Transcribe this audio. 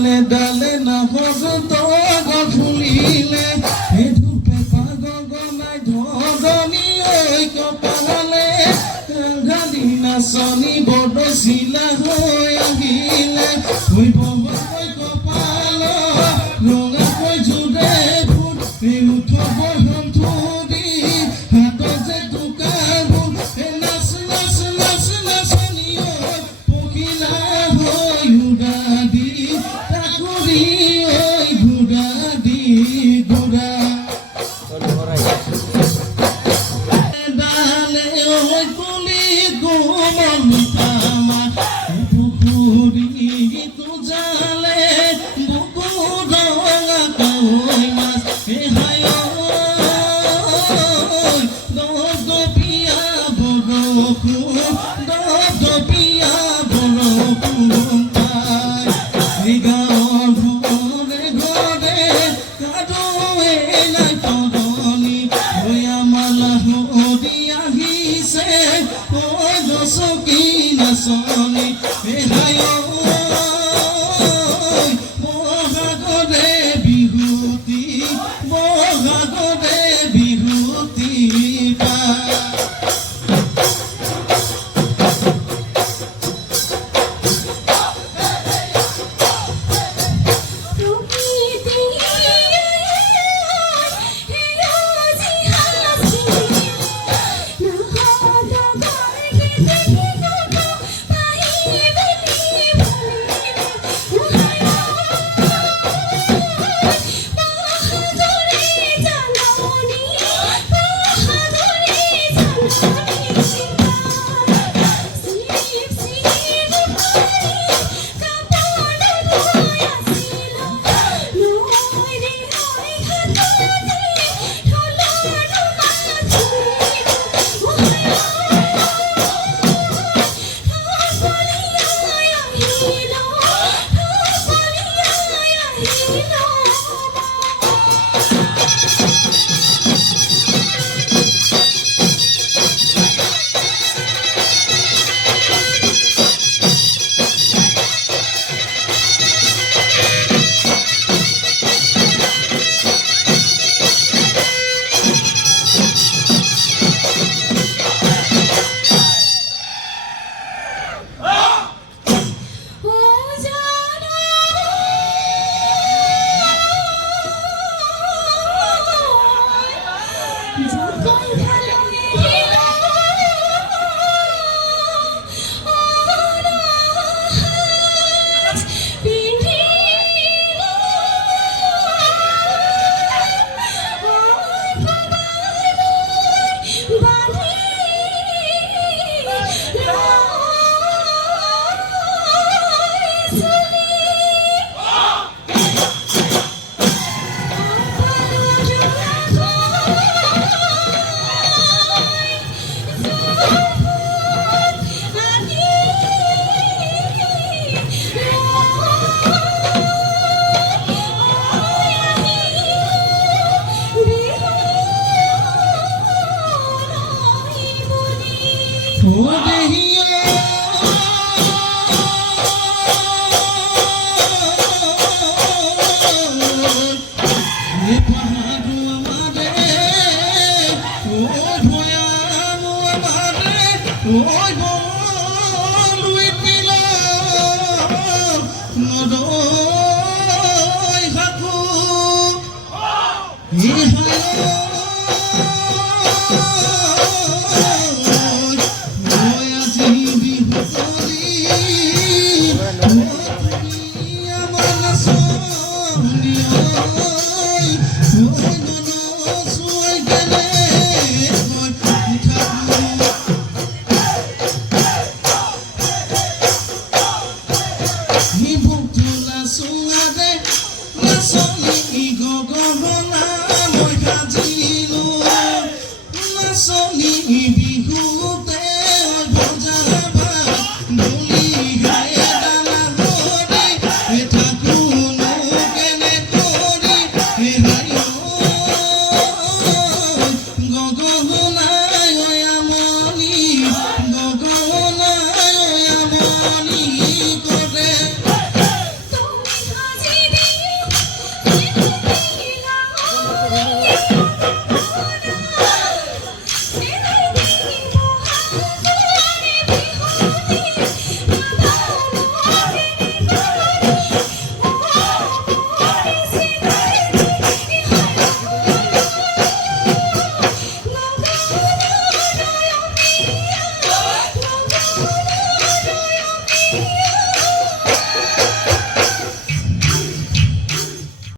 ডালে ডালে না হত ফুলিলে ধূপে পাগ গনাই ধরণী ওই কপালে গালি নাচনি বদচিলা হৈ আহিলে ওই কপাল ৰঙাকৈ জোৰে ফুট উঠব ধুৰি হাতত যে টোকাৰ ফুল নাচ নাচ নাচ নাচনি পখিলা হৈ উৰা দি তাকুৰি ঐ ঘূৰা দি ঘূৰা ডালে ঐ কুলি কোমল তামা পুখুৰী জালে বুকু ৰঙা কাৱৈ মাছ হায় দপিয়া বৰষুণ দপিয়া বৰষুণ পাই গাঁৱৰ ঘৰে ঘৰে কাদৱে নাই তৰণি মালা হৰি আহিছে ঐ গছকি নাচনি হায় বহাগৰে বিহুতি বহাগৰে বিহুতি পাই Go, go, go,